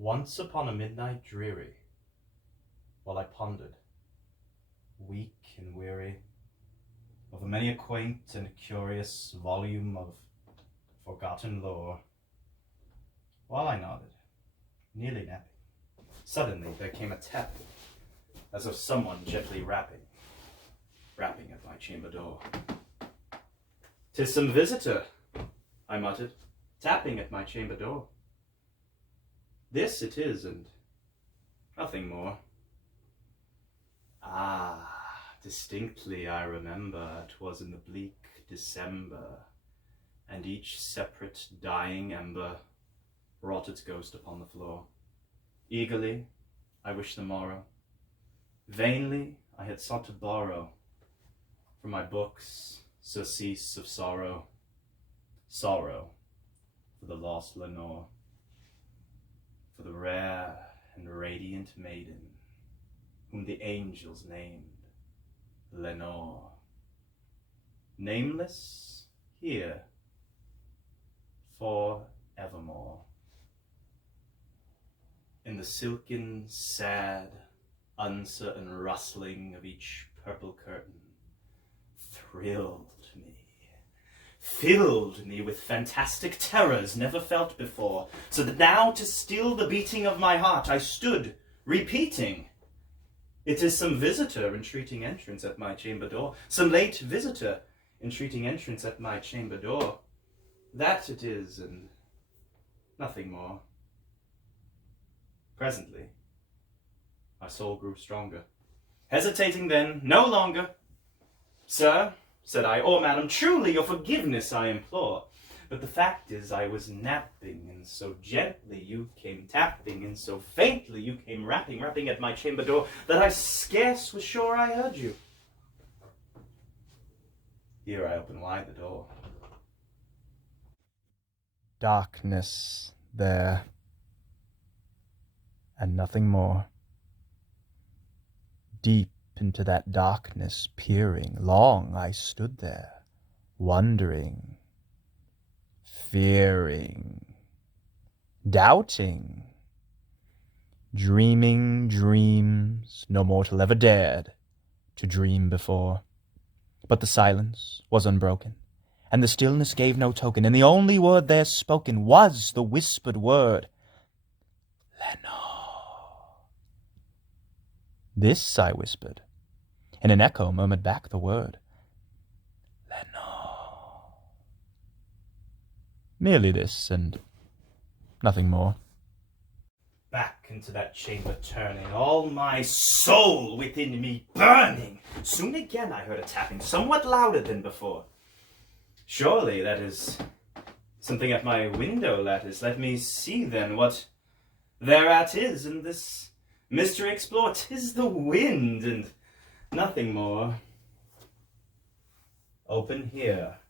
Once upon a midnight dreary, while I pondered, weak and weary, over many a quaint and curious volume of forgotten lore, while I nodded, nearly napping, suddenly there came a tap, as of someone gently rapping at my chamber door. "'Tis some visitor," I muttered, "tapping at my chamber door. This it is, and nothing more." Distinctly I remember 'twas in the bleak December, and each separate dying ember wrought its ghost upon the floor. Eagerly I wished the morrow. Vainly I had sought to borrow from my books surcease of sorrow, sorrow for the lost Lenore, for the rare and radiant maiden whom the angels named Lenore, nameless here for evermore. In the silken, sad, uncertain rustling of each purple curtain filled me with fantastic terrors never felt before, so that now, to still the beating of my heart, I stood repeating, "It is some visitor entreating entrance at my chamber door, some late visitor entreating entrance at my chamber door. That it is, and nothing more." Presently, my soul grew stronger. Hesitating then no longer, "Sir," said I, "or madam, truly your forgiveness I implore. But the fact is I was napping, and so gently you came tapping, and so faintly you came rapping at my chamber door, that I scarce was sure I heard you." Here I opened wide the door. Darkness there, and nothing more. Deep into that darkness peering, long I stood there, wondering, fearing, doubting, dreaming dreams no mortal ever dared to dream before. But the silence was unbroken, and the stillness gave no token, and the only word there spoken was the whispered word, "Lenore." This I whispered, and an echo murmured back the word, "Lenore." Merely this, and nothing more. Back into that chamber turning, all my soul within me burning. Soon again I heard a tapping, somewhat louder than before. Surely that is something at my window lattice. Let me see then what thereat is in this mystery explore. 'Tis the wind, and nothing more. Open here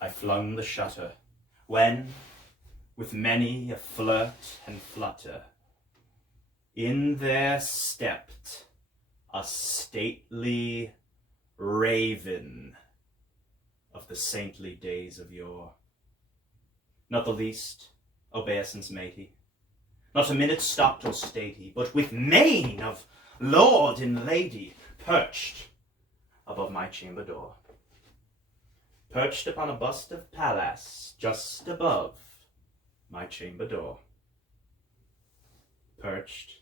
I flung the shutter, when, with many a flirt and flutter, in there stepped a stately raven of the saintly days of yore. Not the least obeisance made he, not a minute stopped or stayed he, but with mane of lord and lady perched above my chamber door, perched upon a bust of Pallas just above my chamber door, perched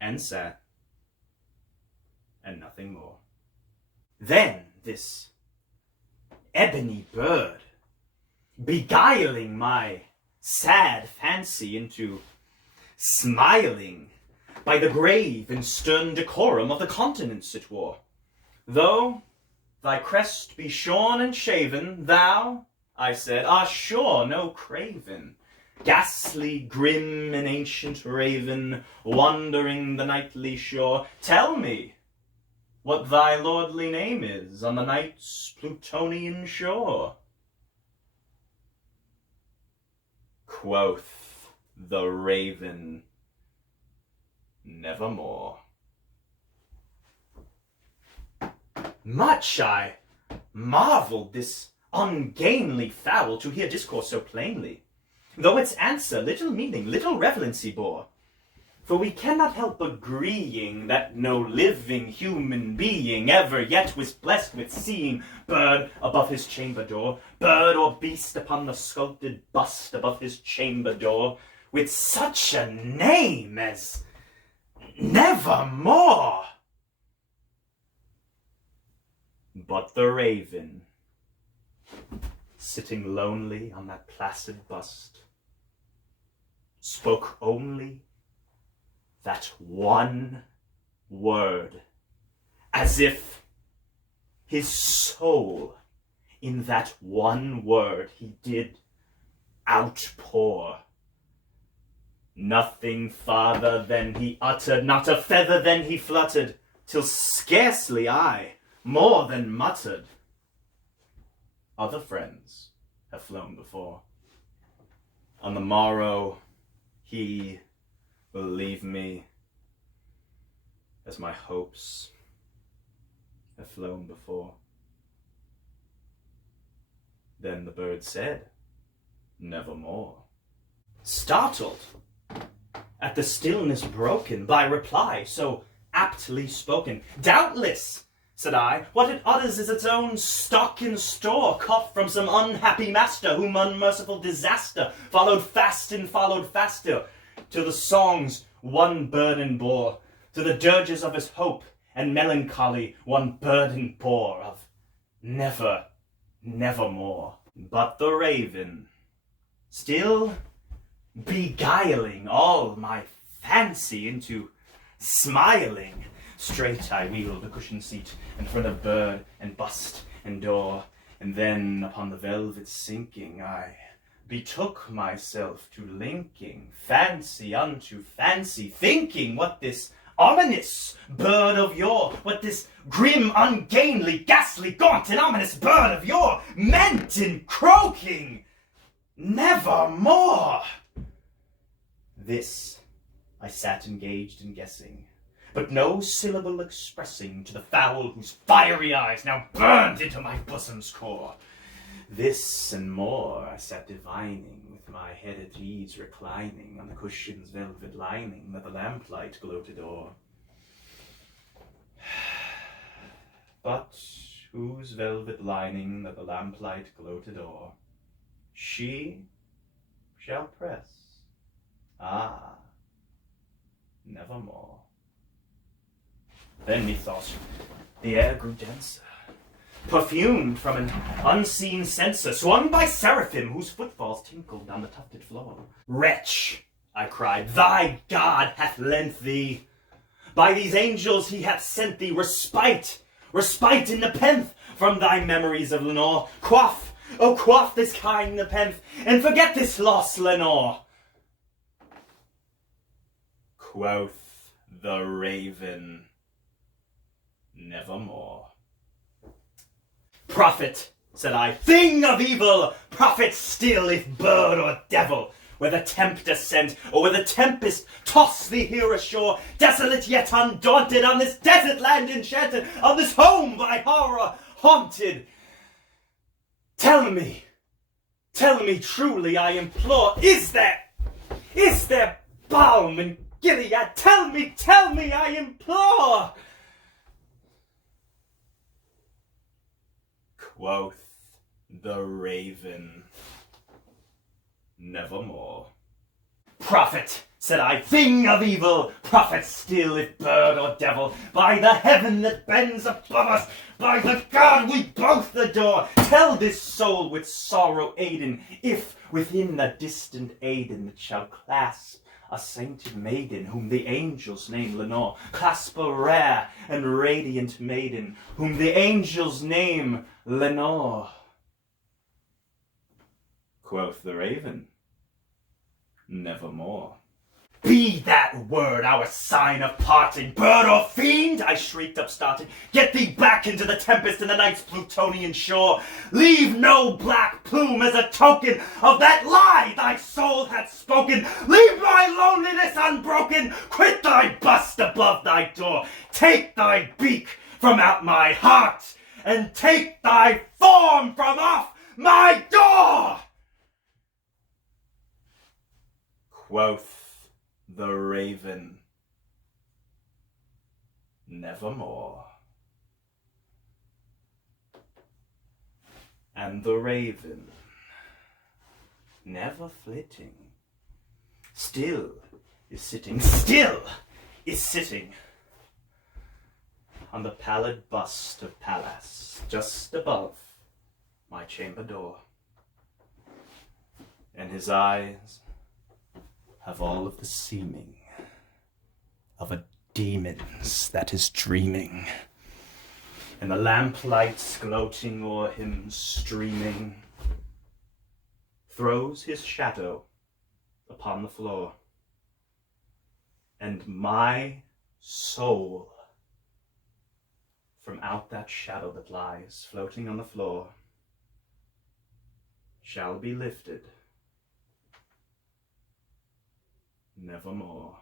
and sat, and nothing more. Then this ebony bird, beguiling my sad fancy into smiling by the grave and stern decorum of the countenance it wore, "Though thy crest be shorn and shaven, thou," I said, "art sure no craven, ghastly, grim, and ancient raven, wandering the nightly shore. Tell me what thy lordly name is on the night's Plutonian shore." Quoth the raven, "Nevermore." Much I marveled this ungainly fowl to hear discourse so plainly. though its answer little meaning, little relevancy bore. For we cannot help agreeing that no living human being ever yet was blessed with seeing bird above his chamber door, bird or beast upon the sculpted bust above his chamber door, with such a name as Nevermore. But the raven, sitting lonely on that placid bust, spoke only that one word, as if his soul in that one word he did outpour. Nothing farther than he uttered, not a feather than he fluttered, till scarcely I more than muttered. Other friends have flown before. On the morrow he will leave me, as my hopes have flown before. Then the bird said, Nevermore. Startled at the stillness broken by reply so aptly spoken, doubtless, said I, what it utters is its own stock in store, caught from some unhappy master, whom unmerciful disaster followed fast and followed faster, till the songs one burden bore, to the dirges of his hope and melancholy one burden bore of nevermore. But the raven, still beguiling all my fancy into smiling, straight I wheeled the cushioned seat, and for the bird and bust and door, and then upon the velvet sinking I betook myself to linking fancy unto fancy, thinking what this ominous bird of yore, what this grim, ungainly, ghastly, gaunt, and ominous bird of yore meant in croaking Nevermore. This I sat engaged in guessing, but no syllable expressing to the fowl whose fiery eyes now burned into my bosom's core. This and more I sat divining, with my head at ease reclining on the cushion's velvet lining that the lamplight gloated o'er. But whose velvet lining that the lamplight gloated o'er, she shall press, nevermore. Then methought the air grew denser, perfumed from an unseen censer, swung by seraphim whose footfalls tinkled down the tufted floor. Wretch, I cried, thy God hath lent thee. By these angels he hath sent thee respite in nepenthe from thy memories of Lenore. Quaff, oh quaff this kind nepenthe, and forget this lost Lenore. Quoth the raven, Nevermore. Prophet, said I, thing of evil, prophet still, if bird or devil, whether tempter sent, or whether tempest toss thee here ashore, desolate yet undaunted, on this desert land enchanted, on this home by horror haunted. Tell me truly, I implore, is there balm in Gilead? Tell me, I implore. Quoth the raven, Nevermore. Prophet, said I, thing of evil, prophet still, if bird or devil, by the heaven that bends above us, by the God we both adore, tell this soul with sorrow aiden, if within the distant Aden it shall clasp a sainted maiden, whom the angels name Lenore, clasp a rare and radiant maiden, whom the angels name Lenore. Quoth the raven, Nevermore. Be that word our sign of parting, bird or fiend, I shrieked upstarting, get thee back into the tempest and the night's Plutonian shore. Leave no black plume as a token of that lie thy soul hath spoken. Leave my loneliness unbroken, quit thy bust above thy door. Take thy beak from out my heart, and take thy form from off my door. Quoth the raven, nevermore. And the raven, never flitting, still is sitting on the pallid bust of Pallas, just above my chamber door. And his eyes have all of the seeming of a demon's that is dreaming, and the lamplights gloating o'er him streaming, throws his shadow upon the floor, and my soul from out that shadow that lies floating on the floor shall be lifted nevermore.